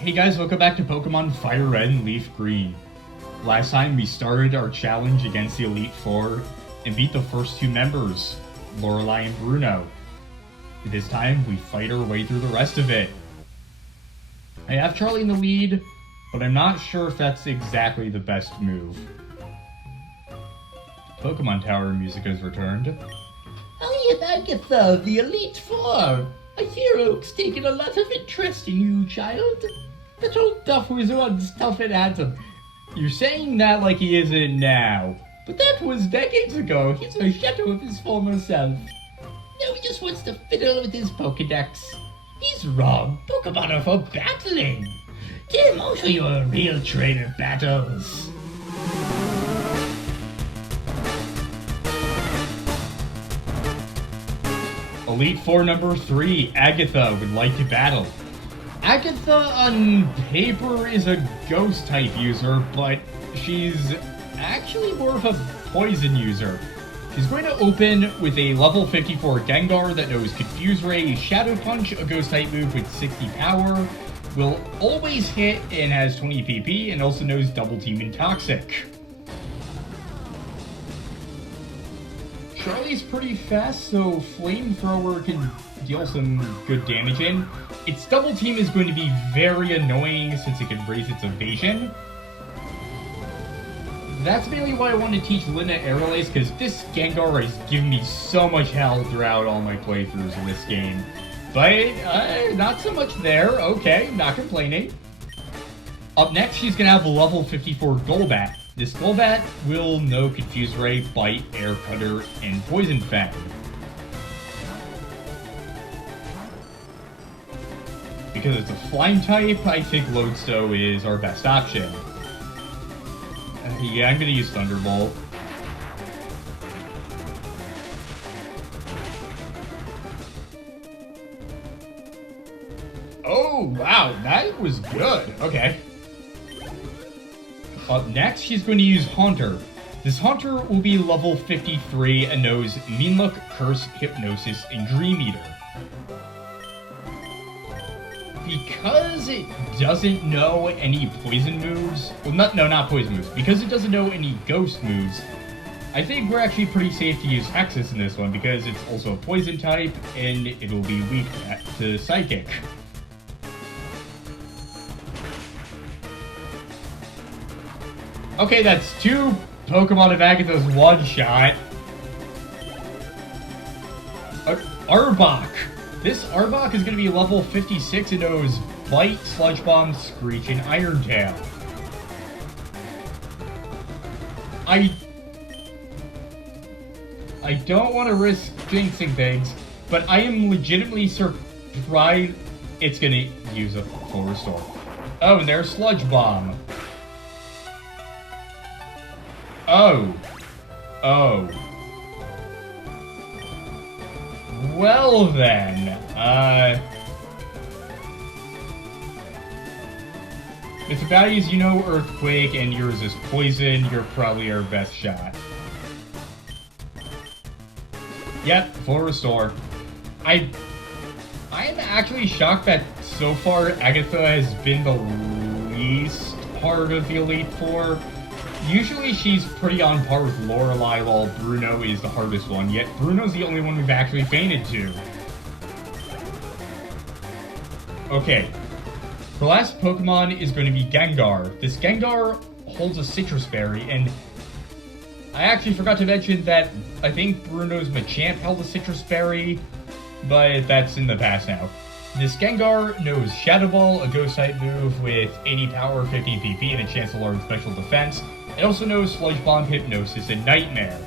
Hey guys, welcome back to Pokemon FireRed and LeafGreen. Last time we started our challenge against the Elite Four and beat the first two members, Lorelei and Bruno. This time we fight our way through the rest of it. I have Charlie in the lead, but I'm not sure if that's exactly the best move. Pokemon Tower music has returned. I am Agatha, the Elite Four. I hear Oak's taken a lot of interest in you, child. That old duff was once tough and handsome. You're saying that like he isn't now. But that was decades ago. He's a shadow of his former self. Now he just wants to fiddle with his Pokedex. He's wrong. Pokemon are for battling. Tim, I'll show you a real trainer battles. Elite Four number 3, Agatha, would like to battle. Agatha on paper is a ghost type user, but she's actually more of a poison user. She's going to open with a level 54 Gengar that knows Confuse Ray, Shadow Punch, a ghost type move with 60 power, will always hit and has 20 PP, and also knows Double Team and Toxic. Charlie's pretty fast, so Flamethrower can deal some good damage in. Its Double Team is going to be very annoying since it can raise its evasion. That's mainly why I wanted to teach Lina Aerolase, because this Gengar has given me so much hell throughout all my playthroughs of this game. But, not so much there. Okay, not complaining. Up next, she's going to have a level 54 Golbat. This Golbat will know Confuse Ray, Bite, Air Cutter, and Poison Fang. Because it's a flying type, I think Lodestow is our best option. Yeah, I'm gonna use Thunderbolt. Oh, wow, that was good. Okay. Up next, she's going to use Haunter. This Haunter will be level 53 and knows Mean Look, Curse, Hypnosis, and Dream Eater. Because it doesn't know any poison moves, well, not poison moves, because it doesn't know any ghost moves, I think we're actually pretty safe to use Hexus in this one, because it's also a poison type, and it'll be weak to Psychic. Okay, that's two Pokemon of Agatha's one-shot. Arbok. This Arbok is going to be level 56 and knows Bite, Sludge Bomb, Screech, and Iron Tail. I don't want to risk jinxing things, but I am legitimately surprised it's going to use a full restore. Oh, and there's Sludge Bomb. Oh. Well then, Mr. Values, you know Earthquake and yours is Poison, you're probably our best shot. Yep, full restore. I'm actually shocked that so far Agatha has been the least hard of the Elite Four. Usually she's pretty on par with Lorelei, while Bruno is the hardest one, yet Bruno's the only one we've actually fainted to. Okay, the last Pokemon is going to be Gengar. This Gengar holds a Citrus Berry, and I actually forgot to mention that I think Bruno's Machamp held a Citrus Berry, but that's in the past now. This Gengar knows Shadow Ball, a ghost type move with 80 power, 50 PP, and a chance to learn special defense. It also knows Sludge Bomb, Hypnosis, and Nightmare.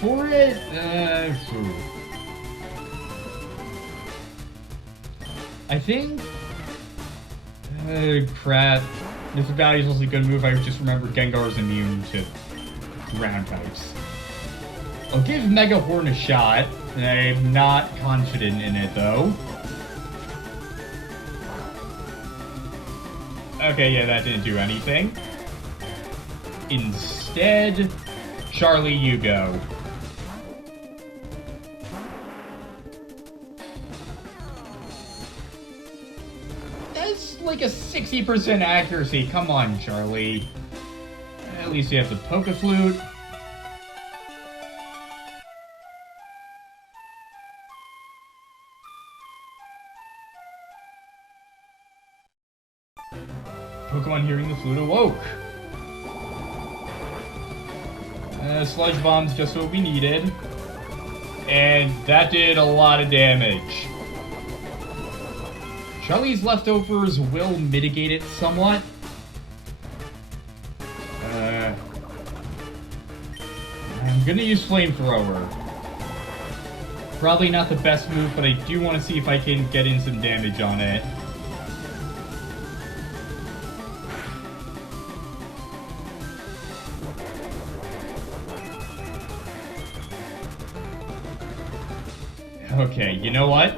For it, I think, crap. This Value is also a good move. I just remembered Gengar is immune to ground types. I'll give Mega Horn a shot. I'm not confident in it, though. Okay, yeah, that didn't do anything. Instead, Charlie, you go. That's like a 60% accuracy. Come on, Charlie. At least you have the Poke Flute. Pokemon hearing the flute awoke. Sludge Bomb's just what we needed. And that did a lot of damage. Charlie's leftovers will mitigate it somewhat. I'm gonna use Flamethrower. Probably not the best move, but I do want to see if I can get in some damage on it. Okay, you know what?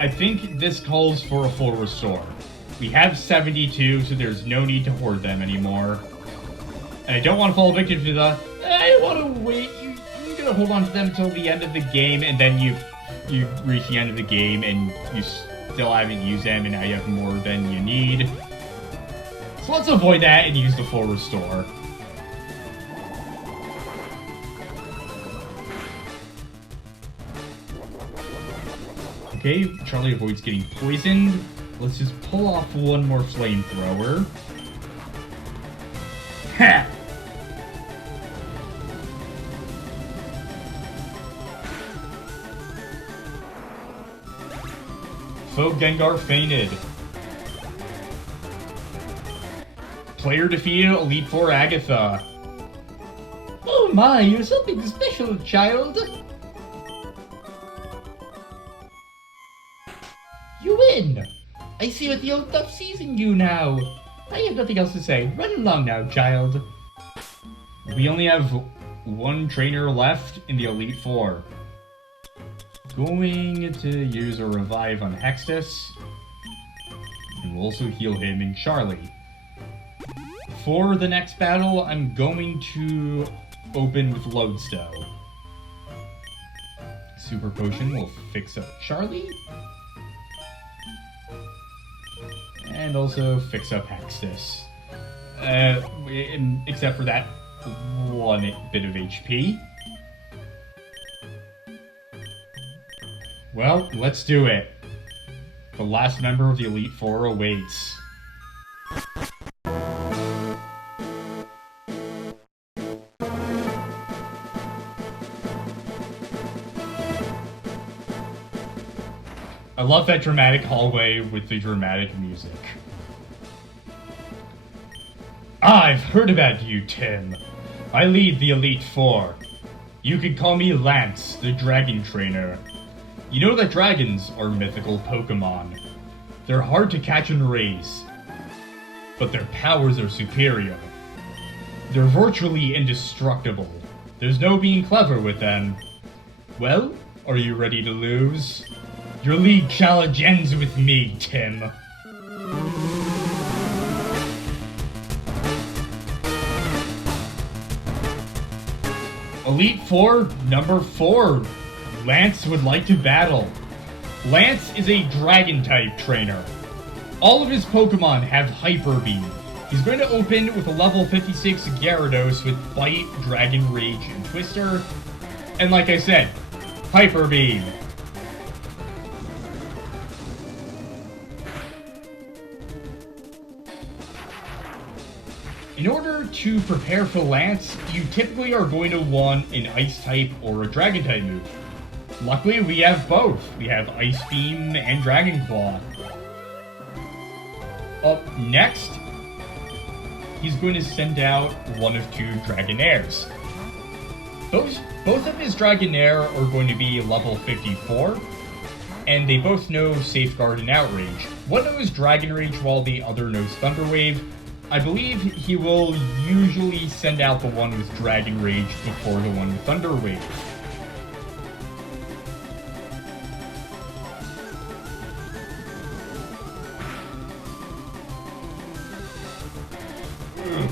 I think this calls for a full restore. We have 72, so there's no need to hoard them anymore. And I don't want to fall victim to the, I want to wait, I'm gonna hold on to them until the end of the game, and then you reach the end of the game and you still haven't used them, and now you have more than you need. So let's avoid that and use the full restore. Okay, Charlie avoids getting poisoned. Let's just pull off one more Flamethrower. Ha! Foe Gengar fainted. Player defeated Elite Four Agatha. Oh my, you're something special, child. You win! I see what the old duck sees in you now. I have nothing else to say. Run along now, child. We only have one trainer left in the Elite Four. Going to use a revive on Hextus. And we'll also heal him and Charlie. For the next battle, I'm going to open with Lodestone. Super Potion will fix up Charlie. And also fix up Hextus. Except for that one bit of HP. Well, let's do it. The last member of the Elite Four awaits. I love that dramatic hallway with the dramatic music. I've heard about you, Tim. I lead the Elite Four. You could call me Lance, the Dragon Trainer. You know that dragons are mythical Pokémon. They're hard to catch and raise, but their powers are superior. They're virtually indestructible. There's no being clever with them. Well, are you ready to lose? Your league challenge ends with me, Tim. Elite Four, number 4. Lance would like to battle. Lance is a Dragon-type trainer. All of his Pokemon have Hyper Beam. He's going to open with a level 56 Gyarados with Bite, Dragon Rage, and Twister. And like I said, Hyper Beam. In order to prepare for Lance, you typically are going to want an Ice-type or a Dragon-type move. Luckily, we have both. We have Ice Beam and Dragon Claw. Up next, he's going to send out one of 2 Dragonairs. Both of his Dragonair are going to be level 54, and they both know Safeguard and Outrage. One knows Dragon Rage while the other knows Thunder Wave. I believe he will usually send out the one with Dragon Rage before the one with Thunder Wave.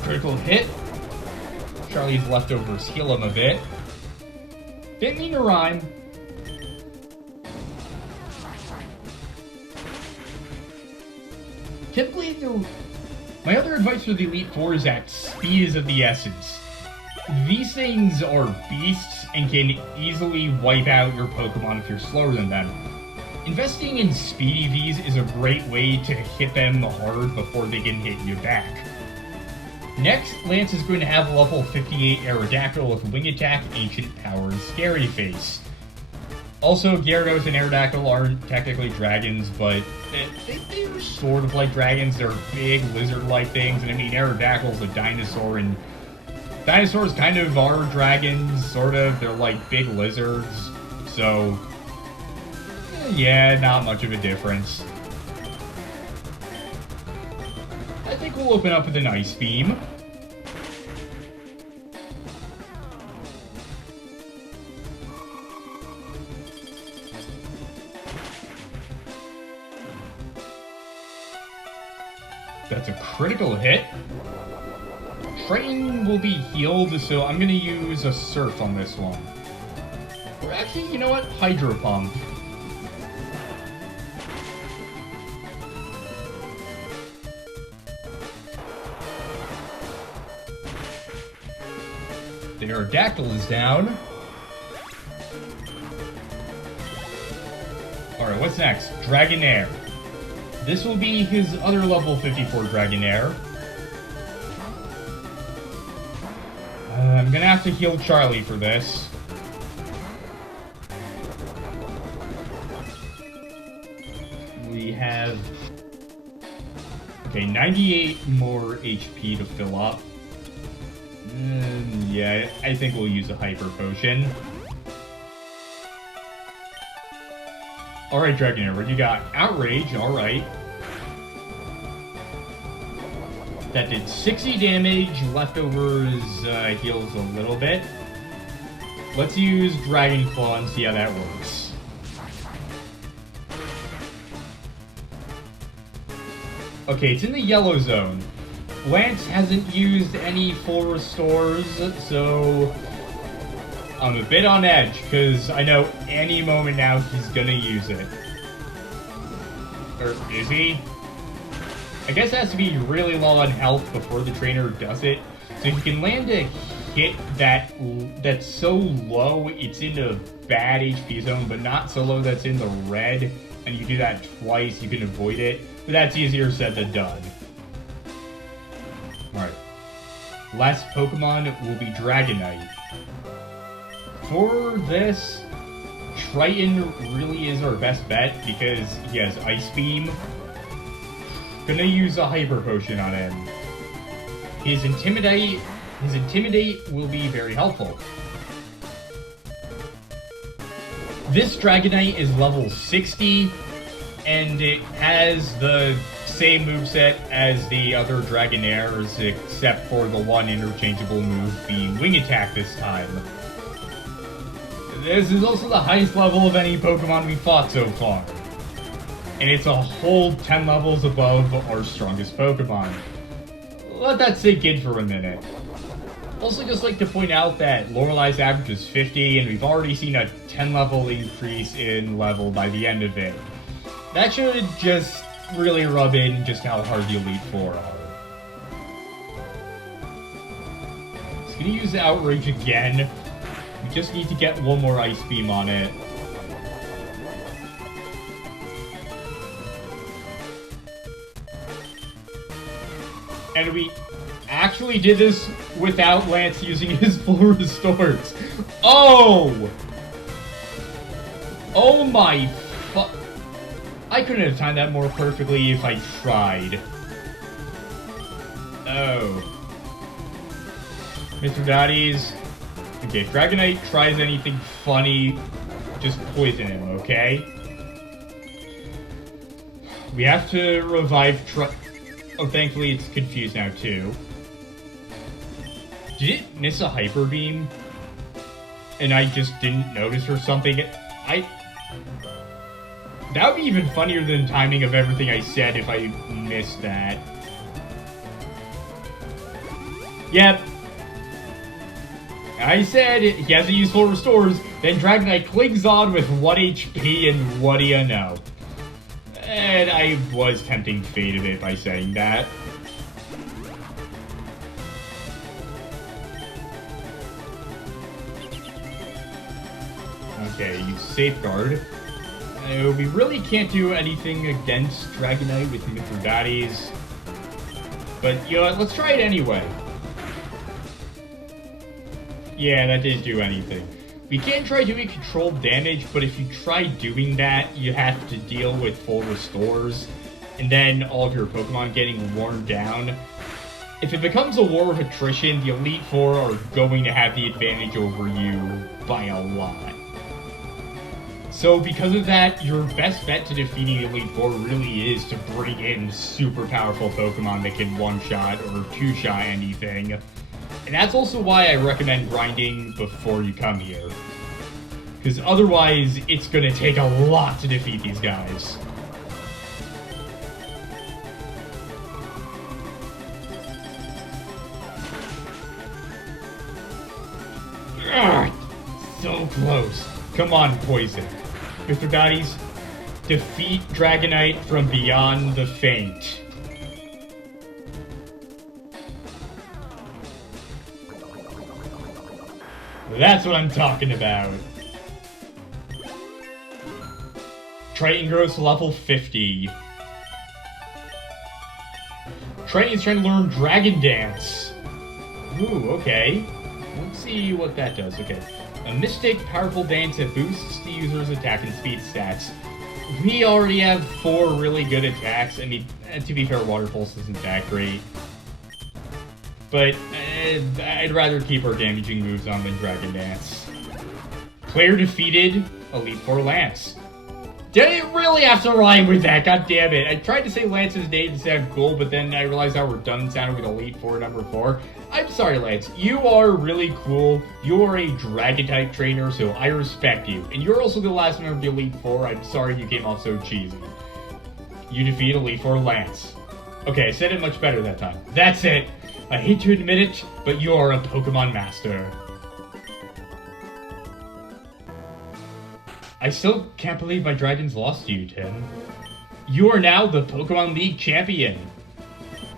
Critical hit. Charlie's leftovers heal him a bit. Didn't mean to rhyme. typically, my other advice for the Elite Four is that speed is of the essence. These things are beasts and can easily wipe out your Pokemon if you're slower than them. Investing in speed EVs is a great way to hit them hard before they can hit you back. Next, Lance is going to have level 58 Aerodactyl with Wing Attack, Ancient Power, and Scary Face. Also, Gyarados and Aerodactyl aren't technically dragons, but they're sort of like dragons. They're big, lizard-like things, and I mean, Aerodactyl's a dinosaur, and dinosaurs kind of are dragons, sort of. They're like big lizards, so yeah, not much of a difference. I think we'll open up with an Ice Beam. That's a critical hit. Triton will be healed, so I'm going to use a Surf on this one. Or actually, you know what? Hydro Pump. The Aerodactyl is down. Alright, what's next? Dragonair. This will be his other level 54 Dragonair. I'm gonna have to heal Charlie for this. We have... okay, 98 more HP to fill up. Yeah, I think we'll use a Hyper Potion. Alright, Dragonair, what you got? Outrage, alright. That did 60 damage, leftovers heals a little bit. Let's use Dragon Claw and see how that works. Okay, it's in the yellow zone. Lance hasn't used any full restores, so I'm a bit on edge, because I know any moment now he's gonna use it. Or is he? I guess it has to be really low on health before the trainer does it. So if you can land a hit that's so low it's in a bad HP zone, but not so low that's in the red, and you do that twice, you can avoid it. But that's easier said than done. Alright. Last Pokemon will be Dragonite. For this, Triton really is our best bet because he has Ice Beam. Gonna use a Hyper Potion on him. His Intimidate will be very helpful. This Dragonite is level 60, and it has the same moveset as the other Dragonairs, except for the one interchangeable move being Wing Attack this time. This is also the highest level of any Pokemon we fought so far. And it's a whole 10 levels above our strongest Pokemon. Let that sink in for a minute. Also just like to point out that Lorelei's average is 50, and we've already seen a 10 level increase in level by the end of it. That should just really rub in just how hard the Elite Four are. It's gonna use Outrage again. We just need to get one more Ice Beam on it. And we actually did this without Lance using his full restores. Oh! Oh my fu- I couldn't have timed that more perfectly if I tried. Oh. Mr. Dotties. Okay, if Dragonite tries anything funny, just poison him, okay? We have to revive Oh, thankfully it's confused now, too. Did it miss a Hyper Beam? And I just didn't notice or something? That would be even funnier than timing of everything I said if I missed that. Yep. I said he has a useful restores, then Dragonite clings on with 1 HP, and what do you know? And I was tempting fate a bit by saying that. Okay, use Safeguard. We really can't do anything against Dragonite with Mithridates. But, you know what, let's try it anyway. Yeah, that didn't do anything. We can try doing controlled damage, but if you try doing that, you have to deal with full restores, and then all of your Pokemon getting worn down. If it becomes a war of attrition, the Elite Four are going to have the advantage over you by a lot. So because of that, your best bet to defeating Elite Four really is to bring in super powerful Pokemon that can one-shot or two-shot anything. And that's also why I recommend grinding before you come here. Because otherwise, it's going to take a lot to defeat these guys. Ugh, so close. Come on, Poison. Mithridates, defeat Dragonite from beyond the feint. That's what I'm talking about. Triton grows to level 50. Triton's trying to learn Dragon Dance. Ooh, okay. Let's see what that does. Okay. A Mystic Powerful Dance that boosts the user's attack and speed stats. We already have 4 really good attacks. I mean, to be fair, Water Pulse isn't that great. But I'd rather keep our damaging moves on than Dragon Dance. Player defeated, Elite Four Lance. Didn't really have to rhyme with that, god damn it. I tried to say Lance's name instead of Gold, but then I realized how redundant sounded with Elite Four number 4. I'm sorry, Lance. You are really cool. You are a Dragon-type trainer, so I respect you. And you're also the last member of the Elite Four. I'm sorry you came off so cheesy. You defeat Elite Four Lance. Okay, I said it much better that time. That's it. I hate to admit it, but you are a Pokemon Master. I still can't believe my dragons lost to you, Tim. You are now the Pokemon League champion.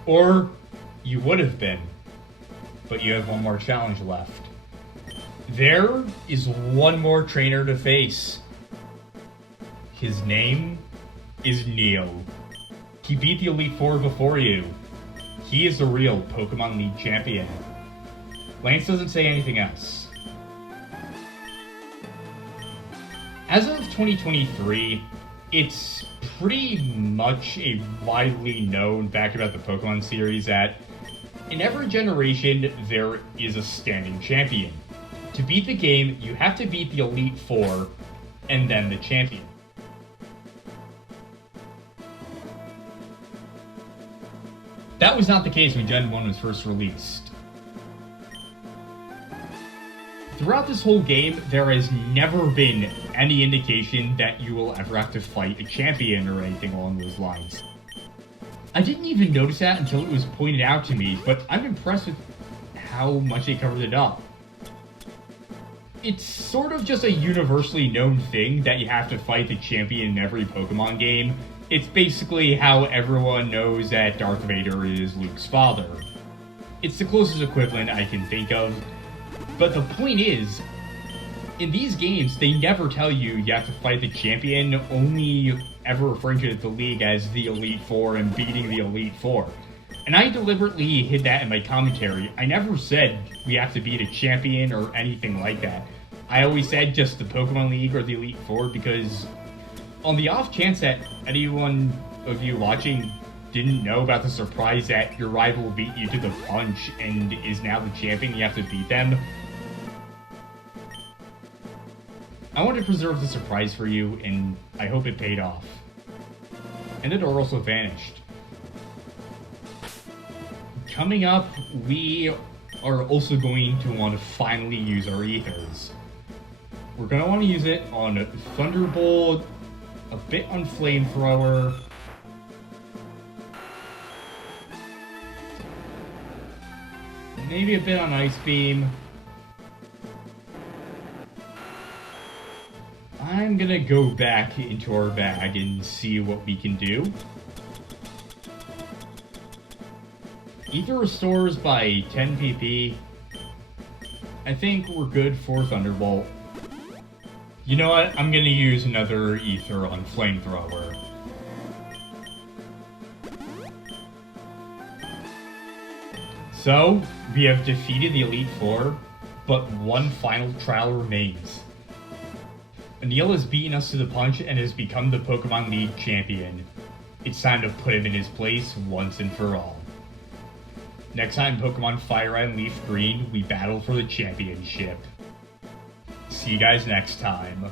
Or, you would have been. But you have one more challenge left. There is one more trainer to face. His name is Neo. He beat the Elite Four before you. He is the real Pokemon League champion. Lance doesn't say anything else. As of 2023, it's pretty much a widely known fact about the Pokemon series that in every generation, there is a standing champion. To beat the game, you have to beat the Elite Four, and then the champion. That was not the case when Gen 1 was first released. Throughout this whole game, there has never been any indication that you will ever have to fight a champion or anything along those lines. I didn't even notice that until it was pointed out to me, but I'm impressed with how much they covered it up. It's sort of just a universally known thing that you have to fight the champion in every Pokemon game. It's basically how everyone knows that Darth Vader is Luke's father. It's the closest equivalent I can think of. But the point is, in these games, they never tell you you have to fight the champion, only ever referring to the league as the Elite Four and beating the Elite Four. And I deliberately hid that in my commentary. I never said we have to beat a champion or anything like that. I always said just the Pokemon League or the Elite Four because on the off chance that anyone of you watching didn't know about the surprise that your rival beat you to the punch and is now the champion, you have to beat them. I want to preserve the surprise for you, and I hope it paid off. And the door also vanished. Coming up, we are also going to want to finally use our ethers. We're going to want to use it on Thunderbolt, a bit on Flamethrower, maybe a bit on Ice Beam. I'm gonna go back into our bag and see what we can do. Ether restores by 10 PP. I think we're good for Thunderbolt. You know what? I'm gonna use another Ether on Flamethrower. So, we have defeated the Elite Four, but one final trial remains. Anil has beaten us to the punch and has become the Pokemon League champion. It's time to put him in his place once and for all. Next time Pokemon FireRed and LeafGreen, we battle for the championship. See you guys next time.